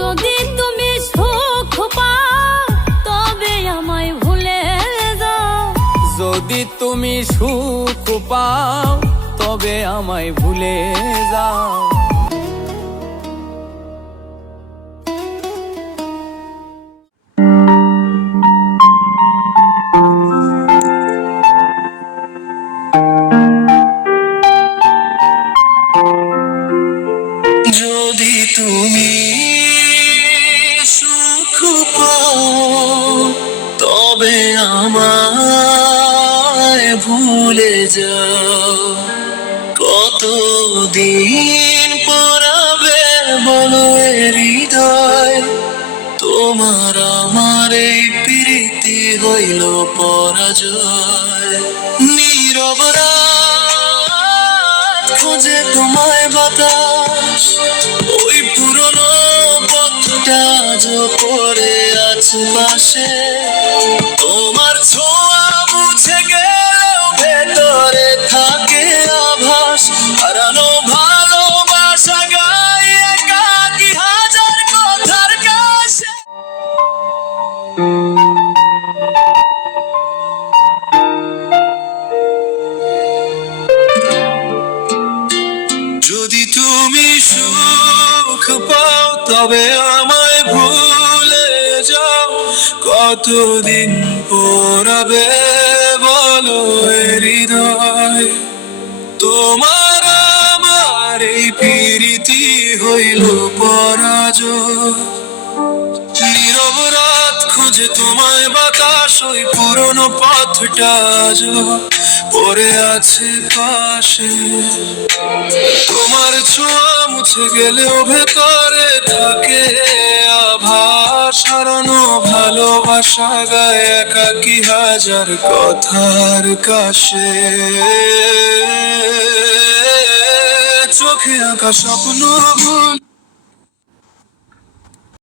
যদি তুমি সুখ পাও তবে আমায় ভুলে যাও। যদি তুমি সুখ পাও তবে আমায় ভুলে যাও। যদি তুমি তবে আমায় ভুলে যাও। কতদিন পরাবে বলো হৃদয়? তোমার আমার এই প্রীতি হইল পরাজয়। নীরব খোঁজে তোমায় বাতাস, ওই আছে পাশে তোমার ছোঁয়া মুছে গেলেও ভেতরে থাকে আভাস। হারানো ভালোবাসা গায়ে একাকি হাজার কথার কাছে। যদি তুমি সুখ পাও, তবে আমায় ভুলে কতদিন পড়াবে বলো হৃদয়? তোমার আমার এই প্রীতি হইল পরাজয়। নীরব রাত খুঁজে তোমায় বাতাস ওই পুরনো পথটা পড়ে আছে পাশে। তোমার ছোঁয়া মুছে গেলেও ভেতরে ভালোবাসা গায়ে একাকি হাজার কথার কাশে? চোখে আঁকা স্বপ্ন ভুল